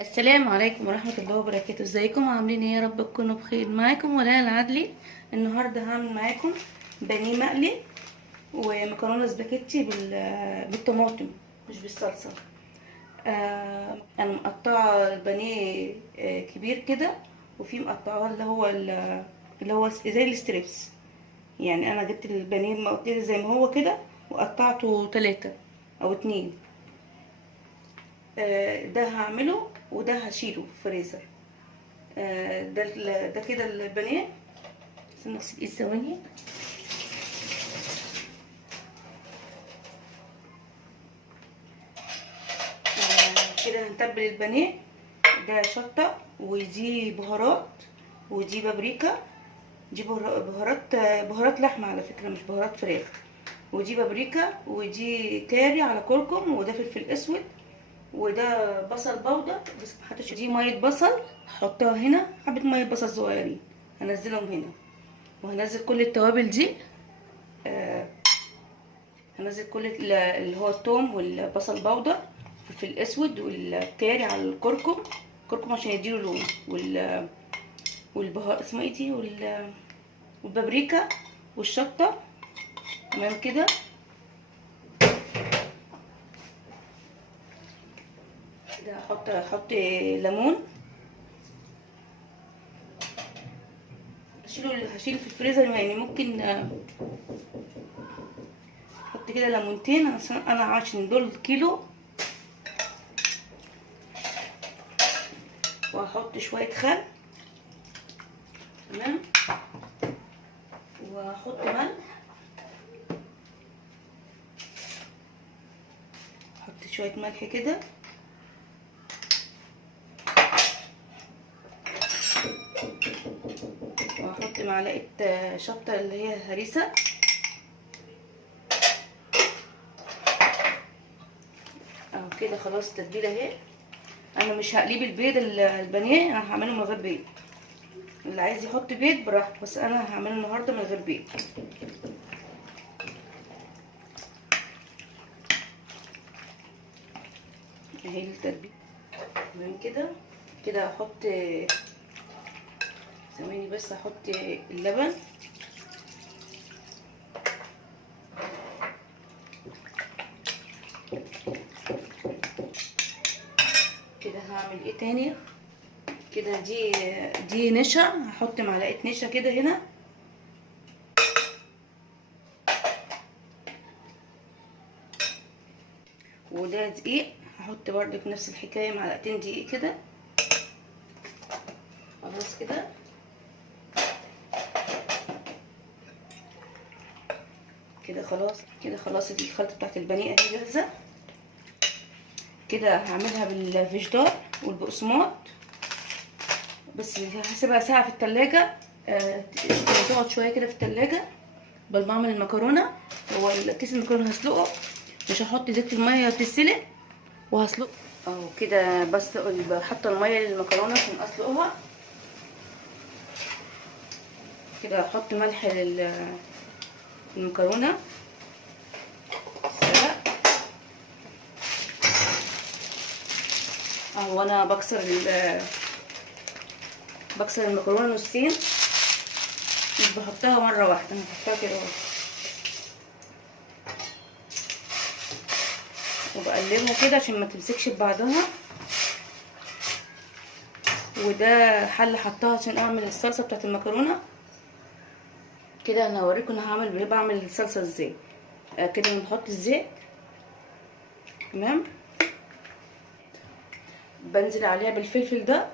السلام عليكم ورحمة الله وبركاته. ازيكم عاملين ايه؟ يا رب تكونوا بخير. معاكم ولاء العدلي. النهاردة هعمل معاكم بانيه مقلي ومكرونة سباكيتي بالطماطم مش بالصلصة. انا مقطعة البانيه كبير كده، وفي مقطعاه اللي هو زي الستريبس. يعني انا جبت البانيه مقطع زي ما هو كده وقطعته 3 او 2. ده هعمله وده هشيله في الفريزر. ده كده البانيه. استنى اغسل ايدي ثواني. كده هنتبل البانيه. ده شطه ودي بهارات ودي بابريكا. دي بهارات لحمه على فكره، مش بهارات فراخ. ودي بابريكا ودي كاري على كركم، وده فلفل اسود، وده بصل بودر بس محطش. دي ميه بصل هحطها هنا، حبه ميه بصل صغيرين هنزلهم هنا. وهنزل كل التوابل دي. آه هنزل كل اللي هو الثوم والبصل بودر، الفلفل الاسود والكاري على الكركم عشان يديله لون، والبهار اسمه ايه دي، والبابريكا والشطه. تمام كده. كده هحط ليمون. هشيله في الفريزر، يعني ممكن احط كده ليمونتين عشان دول كيلو. وهحط شويه خل. تمام. واحط ملح. احط شويه ملح كده. واحط معلقه شطه اللي هي هريسه. اهو كده خلاص التتبيله اهي. انا مش هقليه بالبيض البانيه، انا هعمله من غير بيض. اللي عايز يحط بيض براحته، بس انا هعمله النهارده من غير بيض. اهي التتبيله. تمام كده. كده هحط، ثواني بس هحط اللبن. كده هعمل ايه تاني؟ كده دي نشا. هحط معلقه نشا كده هنا. وده دقيق، هحط برضك نفس الحكايه معلقتين دقيق كده. خلاص كده. كده خلاص الخلطه بتاعت البانيه اهي جاهزه. كده هعملها بالفيجيتار والبقسماط، بس هسيبها ساعه في التلاجة. تقعد شويه كده في التلاجة. بعمل المكرونه. هو الكيس المكرونه هسلقه، مش هحط زيت في الميه تتسلق، وهسلق اهو كده. بسلق، حاطه الميه للمكرونه عشان اسلقها. كده هحط ملح للمكرونه. سلق اهو. انا بكسر المكرونه نصين، مش بحطها مره واحده، انا بحطها كده وبقلبها كده عشان ما تمسكش ببعضها. وده حل حطها عشان اعمل الصلصه بتاعت المكرونه. كده انا هوريكم انا بعمل الصلصه ازاي. كده بنحط الزيت. تمام. بنزل عليها بالفلفل ده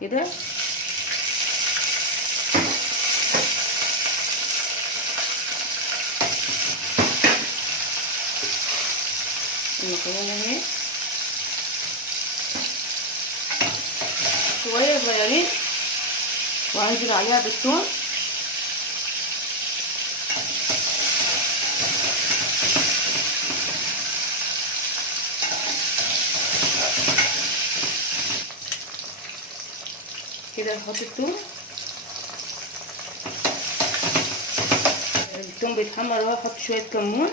كده. المكرونه اهي شويه صغيرين، وهنزل عليها بالثوم. كده هحط الثوم بيتحمر اهو. هحط شويه كمون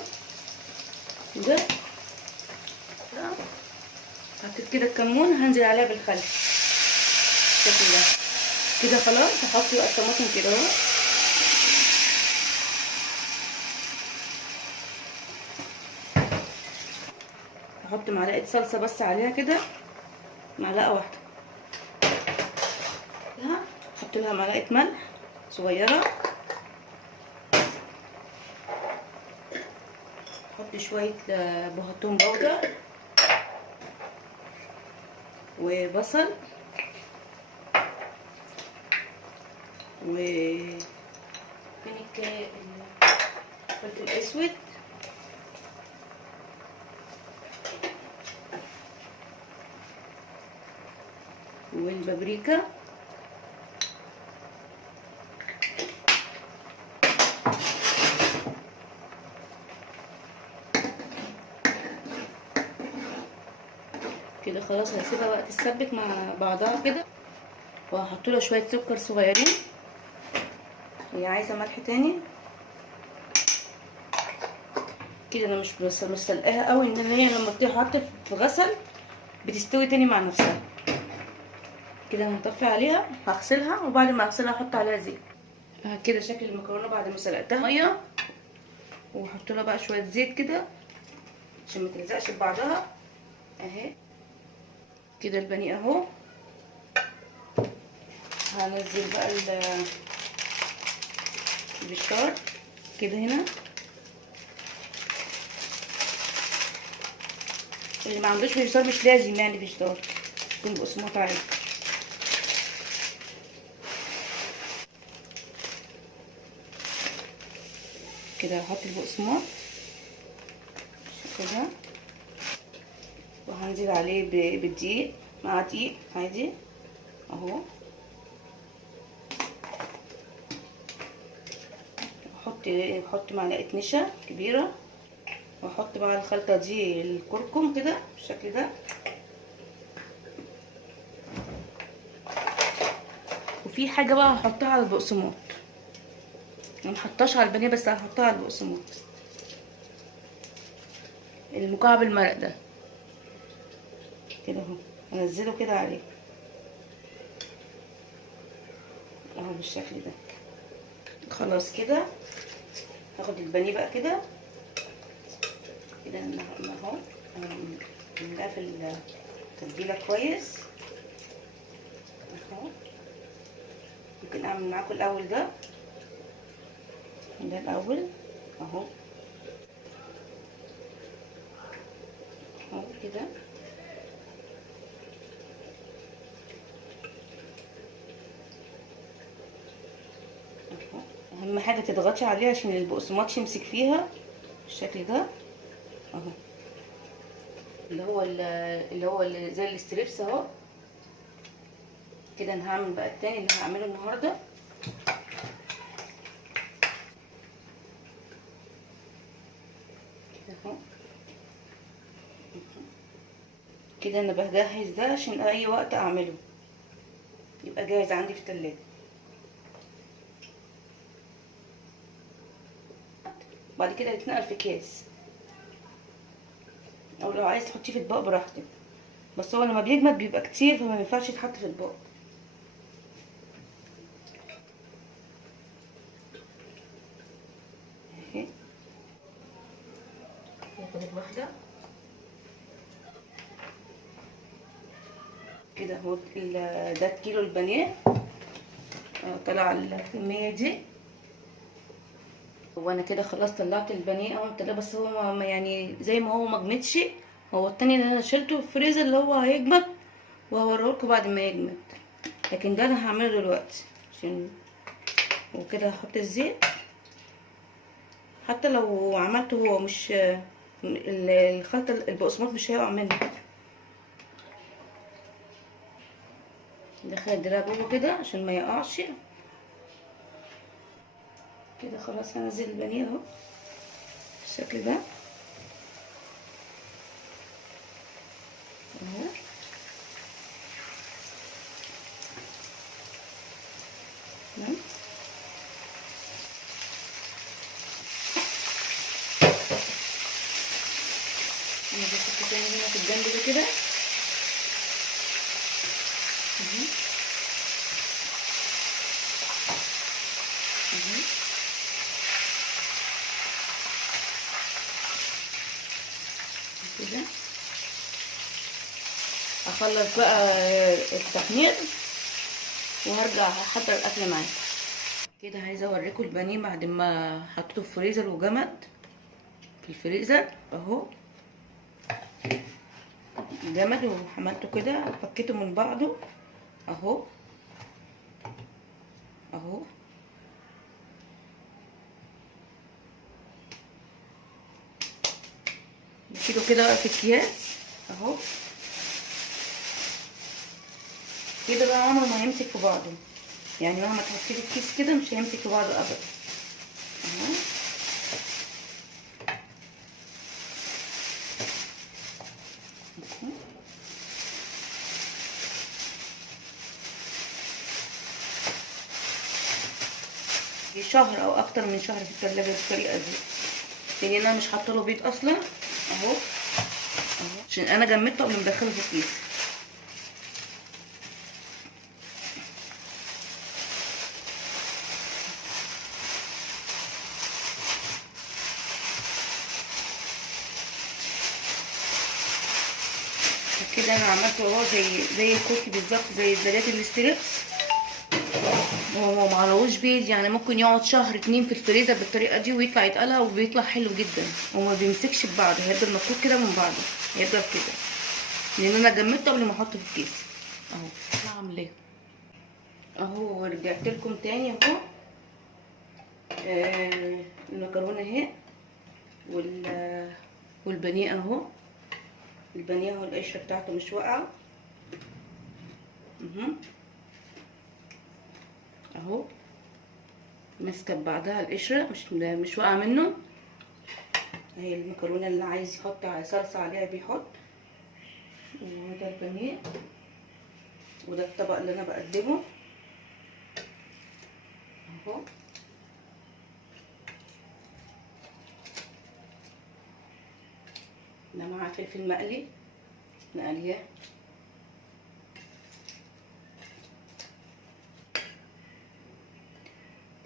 كده. حطيت كده الكمون، هنزل عليها بالخل بالشكل ده كده. خلاص هحط بقى الطماطم كده اهو. هحط معلقه صلصه بس عليها كده، معلقه واحده. احط لها معلقه ملح صغيره، احط شويه بهتون بودر وبصل وفين الفلفل الاسود والبابريكا كده. خلاص هسيبها بقى تتسبك مع بعضها كده، وهحط لها شويه سكر صغيرين. هي عايزه ملح تاني كده. انا مش سلقاها قوي، ان هي لما بتتحط في غسل بتستوي تاني مع نفسها كده. هنطفي عليها، هغسلها، وبعد ما اغسلها احط عليها زيت. كده شكل المكرونه بعد ما سلقتها. ميه، وهحط لها بقى شويه زيت كده عشان ما تلزقش ببعضها اهي كده. البانيه اهو. هنزل بقى الفيجيتار كده هنا. اللي ما عندوش فيجيتار مش لازم يعني فيجيتار، يكون بقسماط عادي كده. هحط البقسماط بالشكل ده، وهنزل عليه بالدقيق مع دقيق عادي اهو. احط معلقه نشا كبيره، واحط بقى الخلطه دي الكركم كده بالشكل ده. وفي حاجه بقى هحطها على البقسماط، ما محطاش على البانيه بس هحطها على البقسماط، المكعب المرق ده كده اهو. انزله كده عليه اهو بالشكل ده. خلاص كده هاخد البانيه بقى كده كده اهو. نملاه في التتبيله كويس اهو. ممكن اعمل معاكم الاول ده الاول اهو كده اهو. اهم حاجه تضغطي عليه عشان البقسماط يمسك فيها بالشكل ده اهو. اللي هو زي الستريبس اهو كده. انا هعمل بقى التاني اللي هعمله النهارده كده اهو كده. انا بجهز ده عشان اي وقت اعمله يبقى جاهز عندي في التلاجة. بعد كده يتنقل في اكياس، او لو عايز تحطيه في اطباق براحتك، بس هو لما بيجمد بيبقى كتير فما ينفعش يتحط في اطباق اهي. هاخد واحده كده اهو. ده كيلو البانيه طلع الكميه دي. وانا كده خلاص طلعت البانيه اهو طلع، بس هو يعني زي ما هو مجمدش. هو التاني اللي انا شلته في الفريزر اللي هو هيجمد، وهوريهولكوا بعد ما يجمد، لكن ده انا هعمله دلوقتي عشان. وكده هحط الزيت، حتى لو عملته هو مش الخلطه البقسماط مش هيقع منه. دخل الدراع جوه كده عشان ما يقعش كده. خلاص هنزل البانيه اهو بالشكل ده اهو. تمام. نجيب تاني هنا في الجنب ده كده اخلص بقى التحمير وهرجع احضر الاكل معاكم. كده عايزه اوريكم البانيه بعد ما حطيته في الفريزر وجمد في الفريزر اهو، جمد وعملته كده فكيته من بعضه اهو اهو. بشيله كده بقى في اكياس اهو كده بقى، عمره ما هيمسك في بعضه، يعني مهما تحطيه في الكيس كده مش هيمسك في بعضه ابدا اهو. دي شهر او اكتر من شهر في التلاجة بالطريقه دي، لان انا مش حاطه له بيض اصلا اهو اهو، عشان انا جمدته قبل ما ادخله في الكيس. كده انا عملته اهو زي الكوكي بالظبط، زي الزلات الستريبس. هو معلهوش بيض، يعني ممكن يقعد شهر 2 في الفريزر بالطريقه دي ويطلع يتقلى وبيطلع حلو جدا وما بيمسكش ببعضه، هيفضل مفكوك كده من بعضه، هيفضل كده لان انا جمدته قبل ما احطه في الكيس اهو. هعمل ايه اهو، رجعت لكم تاني اهو. المكرونه اهي والبانيه اهو. البانيه اهو القشره بتاعته مش واقعه اهو، ماسكه ببعضها القشره مش واقعه منه. اهي المكرونه اللي عايز يحط صلصه عليها بيحط، وده البانيه، وده الطبق اللي انا بقدمه اهو. ده مع فلفل مقلي مقليه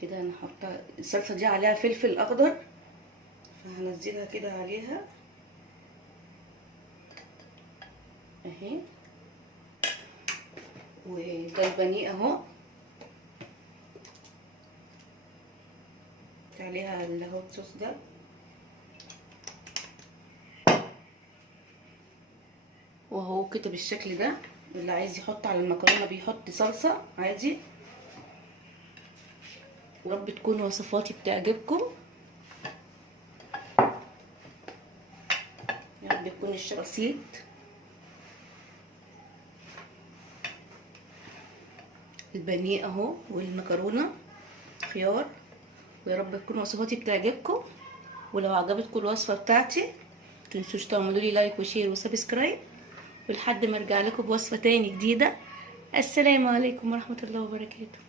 كده. انا حاطه الصلصه دي عليها فلفل اخضر، فهنزلها كده عليها اهي. وده البانيه اهو عليها الهوت صوص ده وهو كده بالشكل ده. اللي عايز يحط على المكرونه بيحط صلصه عادي. ورب تكون وصفاتي بتعجبكم، يا رب تكون بسيط. البانيه اهو والمكرونه خيار، ويا رب تكون وصفاتي بتعجبكم. ولو عجبتكم الوصفه بتاعتي متنسوش تعملوا لي لايك وشير وسبسكرايب، ولحد ما ارجع لكم بوصفه تاني جديده. السلام عليكم ورحمه الله وبركاته.